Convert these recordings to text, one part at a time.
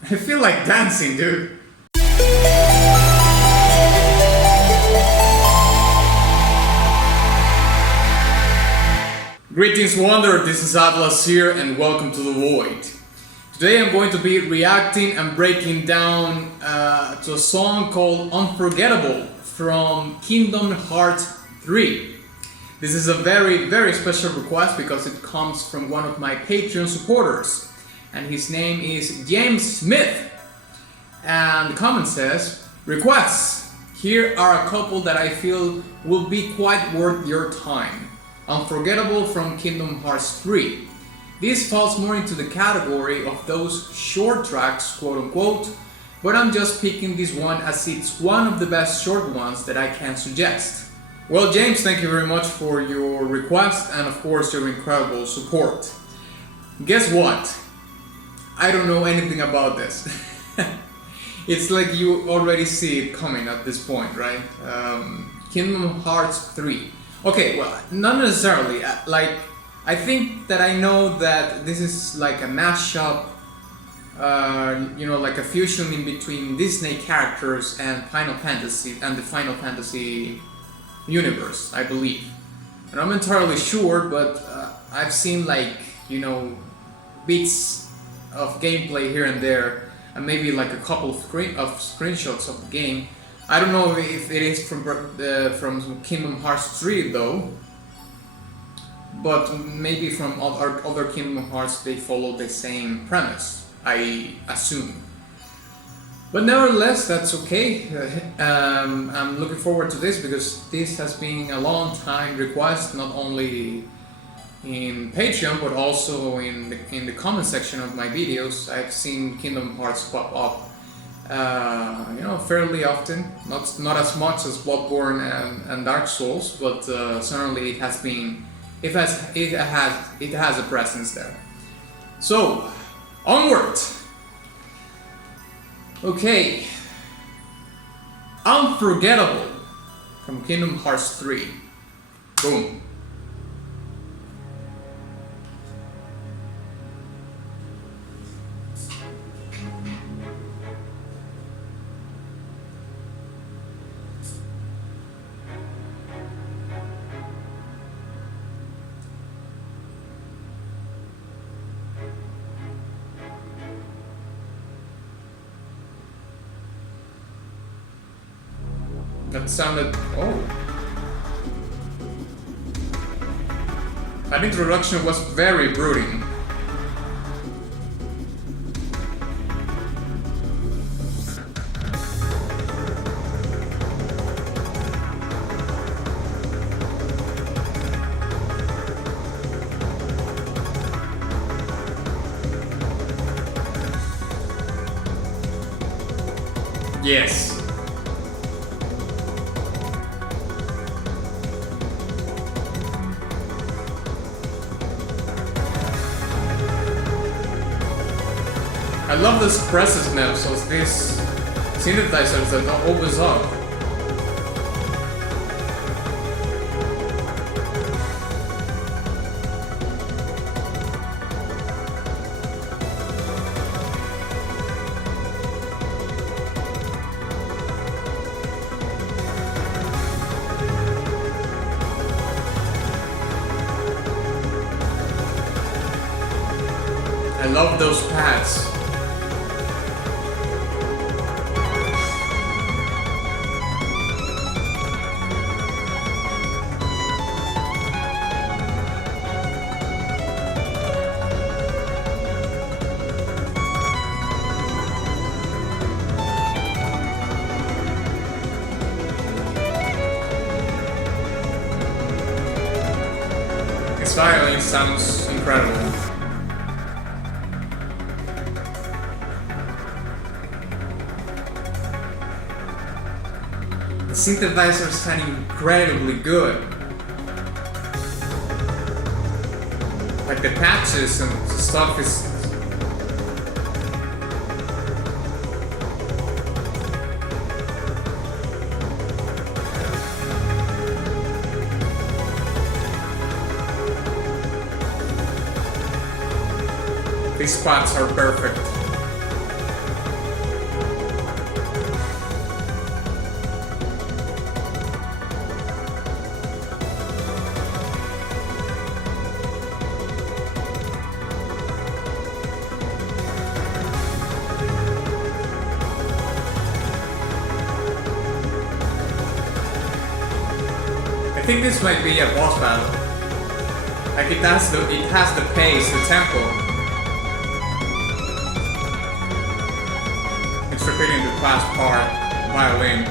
I feel like dancing, dude. Greetings, Wonder. This is Atlas here, and welcome to the Void. Today I'm going to be reacting and breaking down to a song called Unforgettable from Kingdom Hearts 3. This is a very special request because it comes from one of my Patreon supporters, and his name is James Smith. And the comment says, requests. Here are a couple that I feel will be quite worth your time. Unforgettable from Kingdom Hearts 3. This falls more into the category of those short tracks, quote unquote, but I'm just picking this one as it's one of the best short ones that I can suggest. Well, James, thank you very much for your request and of course your incredible support. Guess what? I don't know anything about this. It's like you already see it coming at this point, right? Kingdom Hearts 3. Okay, well, not necessarily. Like, I think that I know that this is like a mashup, like a fusion in between Disney characters and Final Fantasy and the Final Fantasy universe, I believe. And I'm entirely sure, but I've seen bits of gameplay here and there, and maybe like a couple of screenshots of the game. I don't know if it is from Kingdom Hearts 3 though, but maybe from other Kingdom Hearts they follow the same premise, I assume. But nevertheless, that's okay. I'm looking forward to this because this has been a long time request, not only in Patreon but also in the comment section of my videos. I've seen Kingdom Hearts pop up fairly often, not as much as Bloodborne and Dark Souls, but certainly it has a presence there. So onward. Okay, Unforgettable from Kingdom Hearts 3. Boom. That sounded... oh. That introduction was very brooding. Yes. I love the expressiveness of these synthesizers that are always up. I love those pads. Violin sounds incredible. The synthesizers sound incredibly good. Like the patches and stuff is... These spots are perfect. think this might be a boss battle. Like it has the pace, the tempo. It's repeating the fast part, violin.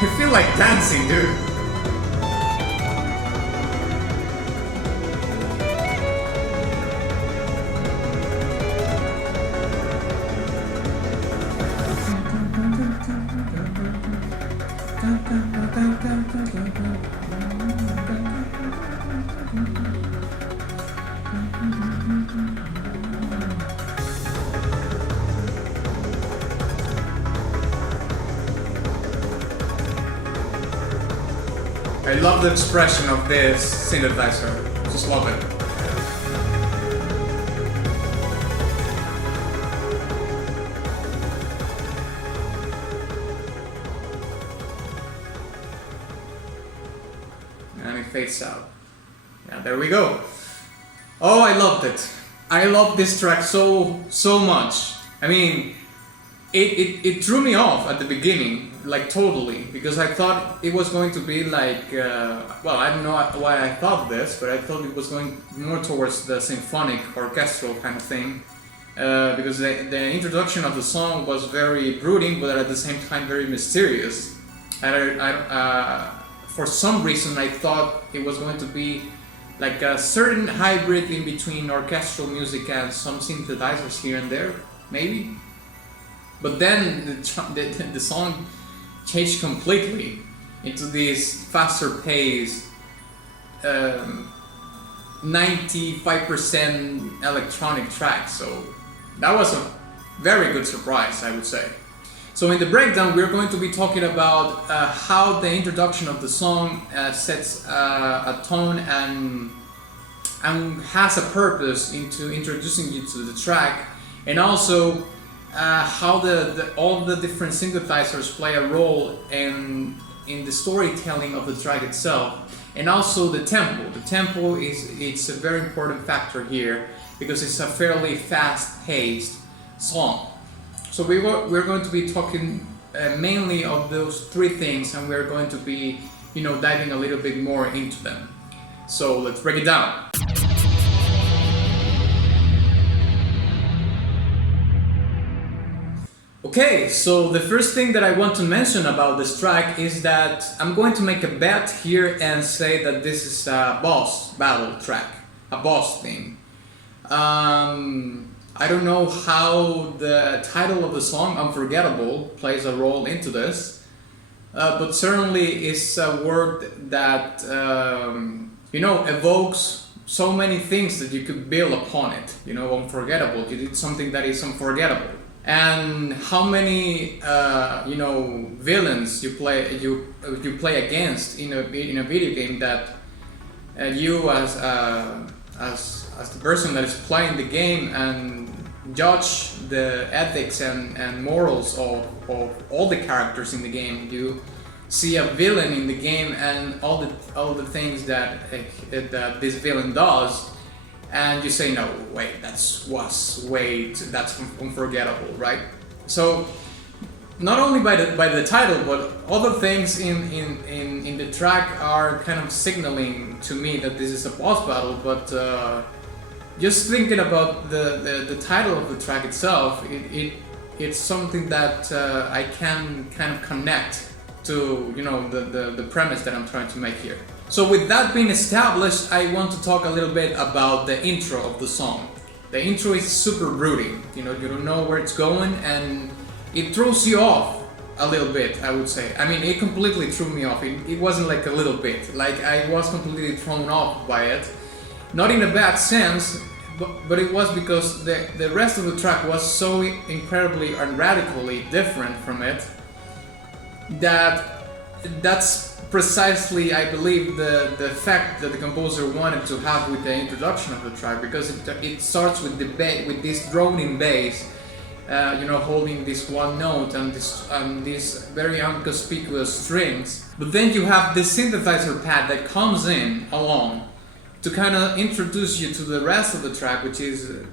I feel like dancing, dude. I love the expression of this synthesizer. Just love it. And it fades out. Yeah, there we go. Oh, I loved it. I love this track so much. I mean, it threw me off at the beginning, like totally, because I thought it was going to be like, well, I don't know why I thought this, but I thought it was going more towards the symphonic, orchestral kind of thing, because the introduction of the song was very brooding, but at the same time very mysterious. And for some reason I thought it was going to be like a certain hybrid in between orchestral music and some synthesizers here and there, maybe. But then the song changed completely into this faster pace, 95% electronic track. So that was a very good surprise, I would say. So in the breakdown, we're going to be talking about how the introduction of the song sets a tone and has a purpose into introducing you to the track, and also how all the different synthesizers play a role in the storytelling of the track itself, and also the tempo. The tempo it's a very important factor here because it's a fairly fast-paced song. So we're going to be talking mainly of those three things, and we're going to be, diving a little bit more into them. So let's break it down. Okay, so the first thing that I want to mention about this track is that I'm going to make a bet here and say that this is a boss battle track, a boss theme. I don't know how the title of the song, Unforgettable, plays a role into this, but certainly it's a word that, evokes so many things that you could build upon it. Unforgettable, you did something that is unforgettable. And how many, villains you play against in a video game that you as the person that is playing the game and judge the ethics and morals of all the characters in the game. You see a villain in the game and all the things that this villain does, and you say, no, wait, that's unforgettable, right? So not only by the title, but other things in the track are kind of signaling to me that this is a boss battle. But just thinking about the title of the track itself, it's something that I can kind of connect to, the premise that I'm trying to make here. So with that being established, I want to talk a little bit about the intro of the song. The intro is super brooding. You don't know where it's going, and it throws you off a little bit, I would say. I mean, it completely threw me off. It wasn't like a little bit. Like, I was completely thrown off by it. Not in a bad sense, but it was because the rest of the track was so incredibly and radically different from it that's precisely, I believe, the effect that the composer wanted to have with the introduction of the track, because it starts with this droning bass, holding this one note and these very inconspicuous strings. But then you have this synthesizer pad that comes in along to kind of introduce you to the rest of the track, which is, the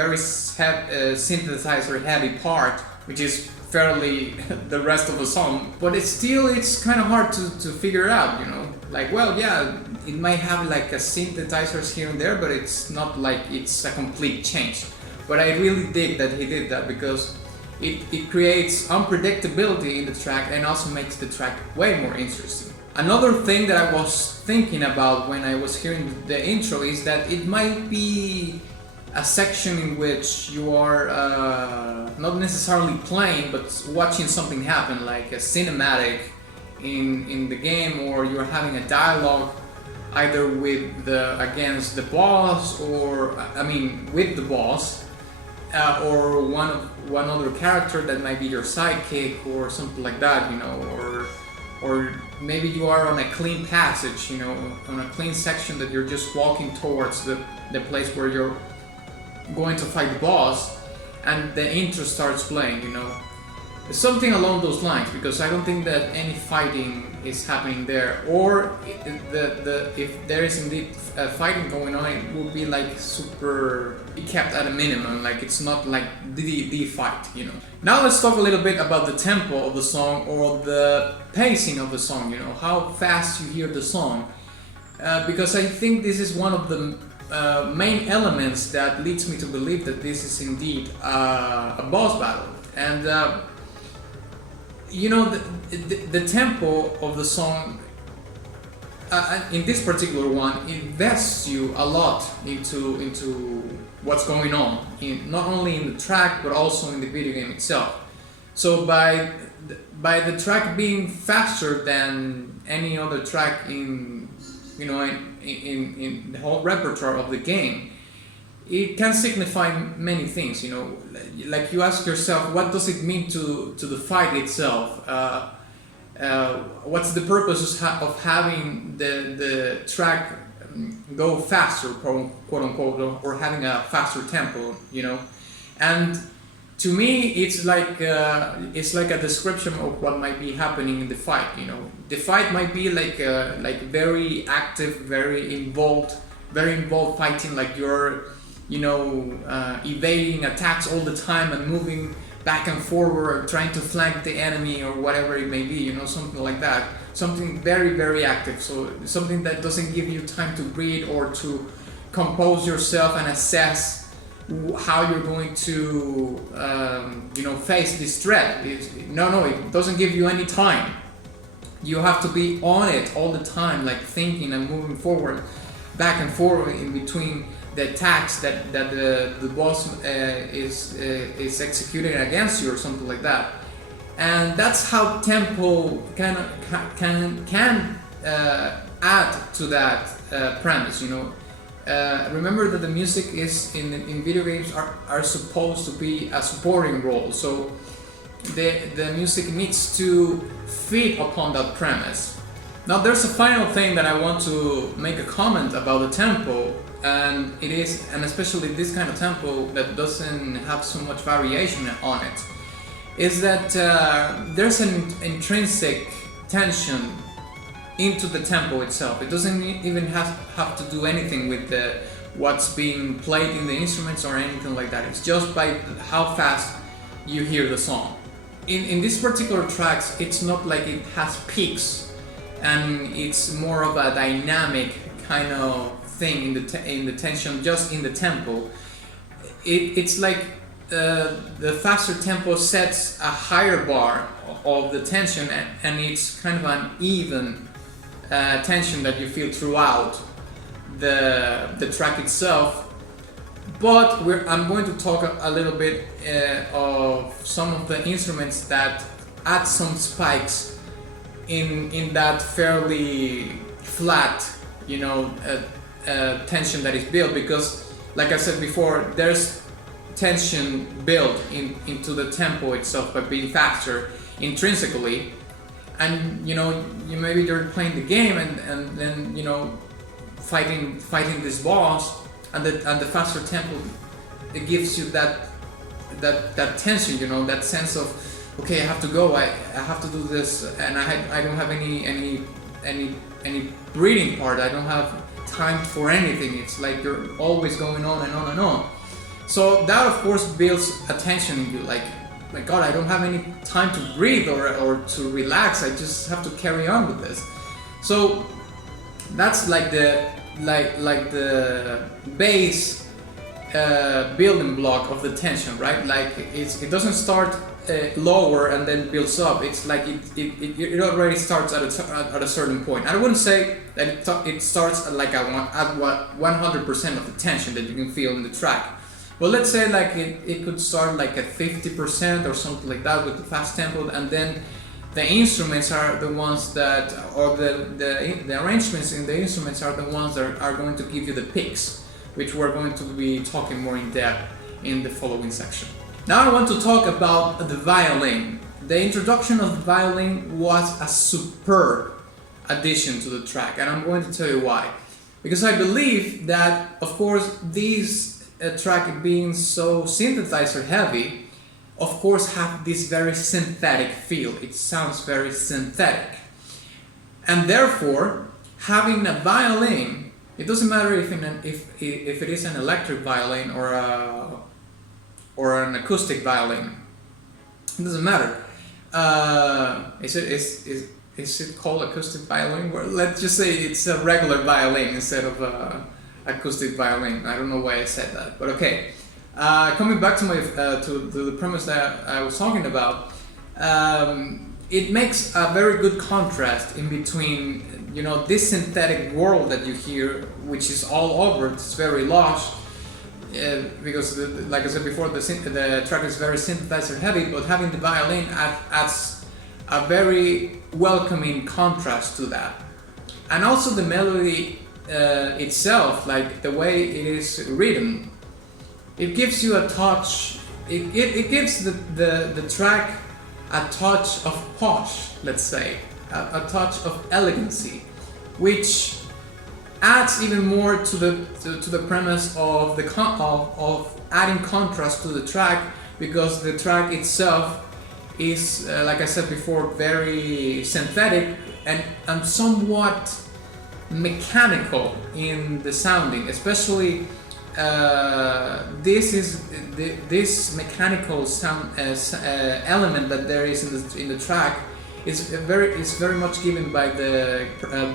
very synthesizer heavy part, which is fairly the rest of the song, but it's kind of hard to figure out, you know. Like, well, yeah, it might have like a synthesizers here and there, but it's not like it's a complete change. But I really dig that he did that, because it creates unpredictability in the track and also makes the track way more interesting. Another thing that I was thinking about when I was hearing the intro is that it might be a section in which you are not necessarily playing, but watching something happen, like a cinematic in the game, or you're having a dialogue either with against the boss, or I mean with the boss, or one other character that might be your sidekick or something like that, you know, or maybe you are on a clean passage, you know, on a clean section that you're just walking towards the place where you're going to fight the boss, and the intro starts playing, you know. Something along those lines, because I don't think that any fighting is happening there, or if there is indeed fighting going on, it will be like super kept at a minimum, like it's not like the fight, you know. Now let's talk a little bit about the tempo of the song, or the pacing of the song, you know, how fast you hear the song, because I think this is one of the main elements that leads me to believe that this is indeed a boss battle. And you know, the tempo of the song in this particular one invests you a lot into what's going on, not only in the track but also in the video game itself. So by the track being faster than any other track in, you know, in the whole repertoire of the game, it can signify many things, you know. Like you ask yourself, what does it mean to the fight itself? What's the purpose of having the track go faster, quote unquote, or having a faster tempo, you know? And to me, it's like a description of what might be happening in the fight, you know. The fight might be like very active, very involved fighting, like you're, you know, evading attacks all the time and moving back and forward, trying to flank the enemy or whatever it may be, you know, something like that. Something very, very active. So something that doesn't give you time to breathe or to compose yourself and assess how you're going to, you know, face this threat. No, it doesn't give you any time. You have to be on it all the time, like thinking and moving forward, back and forward in between the attacks that the boss is executing against you or something like that. And that's how tempo can add to that premise, you know. Remember that the music is in video games are supposed to be a supporting role, so the music needs to feed upon that premise. Now there's a final thing that I want to make a comment about the tempo, and it is, and especially this kind of tempo that doesn't have so much variation on it, is that there's an intrinsic tension into the tempo itself. It doesn't even have to do anything with what's being played in the instruments or anything like that. It's just by how fast you hear the song. In these particular tracks, it's not like it has peaks, and it's more of a dynamic kind of thing in the tension, just in the tempo. It's like the faster tempo sets a higher bar of the tension, and it's kind of an even tension that you feel throughout the track itself. But I'm going to talk a little bit of some of the instruments that add some spikes in that fairly flat, you know, tension that is built, because like I said before, there's tension built into the tempo itself by being faster intrinsically. And you know, maybe you're playing the game and then, you know, fighting this boss, and the faster tempo, it gives you that tension, you know, that sense of, okay, I have to go, I have to do this, and I don't have any breathing part, I don't have time for anything. It's like you're always going on and on and on. So that of course builds a tension in you, like my God, I don't have any time to breathe or to relax. I just have to carry on with this. So that's like the base building block of the tension, right? Like it doesn't start lower and then builds up. It's like it already starts at a certain point. I wouldn't say that it starts at like at 100% of the tension that you can feel in the track. But let's say like it could start like at 50% or something like that with the fast tempo, and then the instruments are the ones that, or the arrangements in the instruments are the ones that are going to give you the picks, which we're going to be talking more in depth in the following section. Now I want to talk about the violin. The introduction of the violin was a superb addition to the track, and I'm going to tell you why. Because I believe that, of course, this track being so synthesizer heavy, of course, have this very synthetic feel. It sounds very synthetic. And therefore, having a violin, it doesn't matter if it is an electric violin or an acoustic violin. It doesn't matter. Is it called acoustic violin? Well, let's just say it's a regular violin instead of acoustic violin. I don't know why I said that, but okay. Coming back to my to the premise that I was talking about, it makes a very good contrast in between, you know, this synthetic world that you hear, which is all over. It's very lush, because like I said before, the track is very synthesizer heavy, but having the violin adds a very welcoming contrast to that. And also the melody itself, like the way it is written, it gives you a touch. It gives the track a touch of posh, let's say, a touch of elegancy, which adds even more to the premise of of adding contrast to the track, because the track itself is, like I said before, very synthetic and somewhat mechanical in the sounding, especially. This mechanical sound element that there is in the track is very much given by the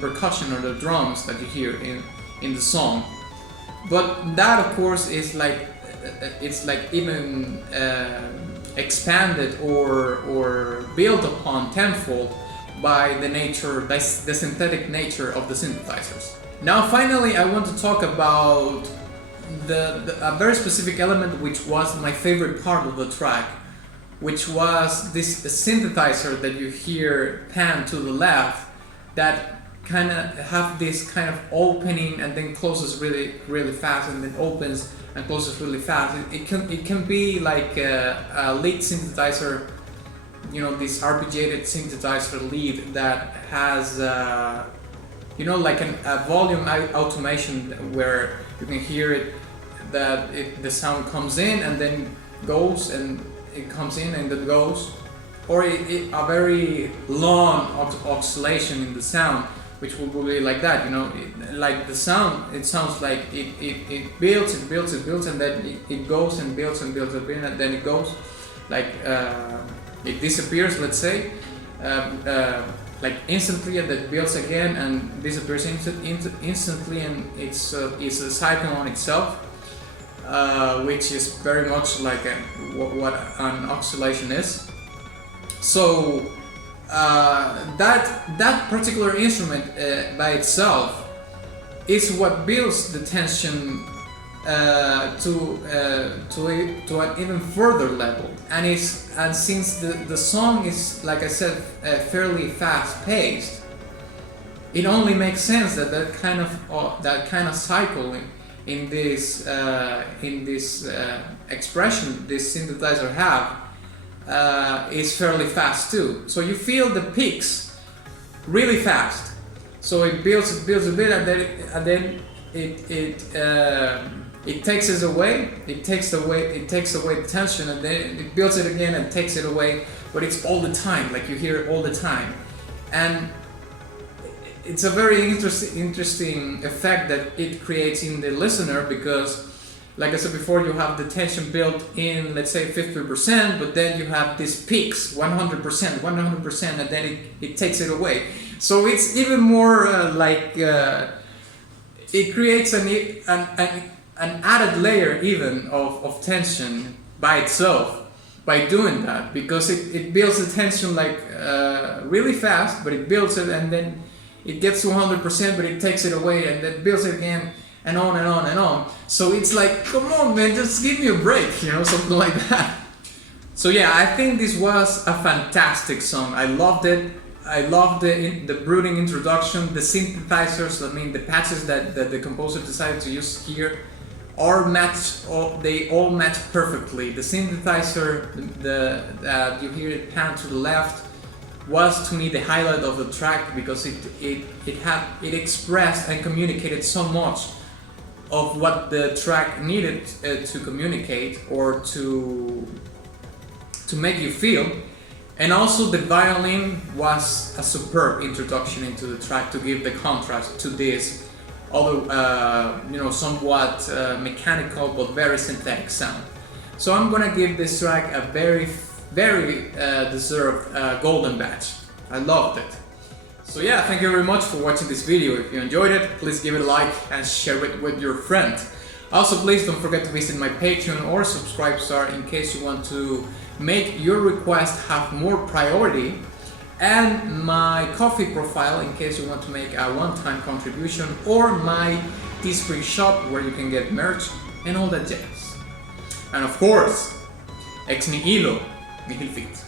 percussion or the drums that you hear in the song. But that, of course, is like it's like even expanded or built upon tenfold by the synthetic nature of the synthesizers. Now, finally, I want to talk about a very specific element, which was my favorite part of the track, which was this synthesizer that you hear pan to the left, that kind of have this kind of opening and then closes really fast, and then opens and closes really fast. It can be like a lead synthesizer, you know, this arpeggiated synthesizer lead that has you know, like a volume automation where you can hear it, that the sound comes in and then goes, and it comes in and then goes, or a very long oscillation in the sound, which will be like that, you know, like the sound, it sounds like it builds, and then it goes and builds and builds up in, and then it goes, like it disappears, let's say, like instantly, and then builds again and disappears instantly, and it's a cycle on itself, which is very much like what an oscillation is. So that particular instrument by itself is what builds the tension to an even further level, and since the song is, like I said, fairly fast paced, it only makes sense that kind of cycle in this expression this synthesizer have is fairly fast too. So you feel the peaks really fast. So it builds a bit, and then it takes it away. It takes away the tension, and then it builds it again and takes it away. But it's all the time, like you hear it all the time, and it's a very interesting effect that it creates in the listener, because like I said before, you have the tension built in, let's say 50%, but then you have these peaks, 100%, 100%, and then it takes it away. So it's even more it creates an added layer even of tension by itself by doing that, because it builds the tension like really fast, but it builds it and then it gets to 100%, but it takes it away and then builds it again, and on and on and on. So it's like, come on man, just give me a break, you know, something like that. So yeah, I think this was a fantastic song. I loved it. I loved the Brooding introduction, the synthesizers, I mean the patches that the composer decided to use here are matched, they all match perfectly. The synthesizer, you hear it pan to the left, was to me the highlight of the track, because it expressed and communicated so much of what the track needed to communicate or to make you feel. And also the violin was a superb introduction into the track to give the contrast to this other, somewhat mechanical but very synthetic sound. So I'm gonna give this track a very, very deserved golden badge. I loved it. So yeah, thank you very much for watching this video. If you enjoyed it, please give it a like and share it with your friend. Also, please don't forget to visit my Patreon or subscribe star in case you want to make your request have more priority, and my Ko-fi profile in case you want to make a one-time contribution, or my Teespring shop where you can get merch and all that jazz. And of course, ex nihilo nihil fit.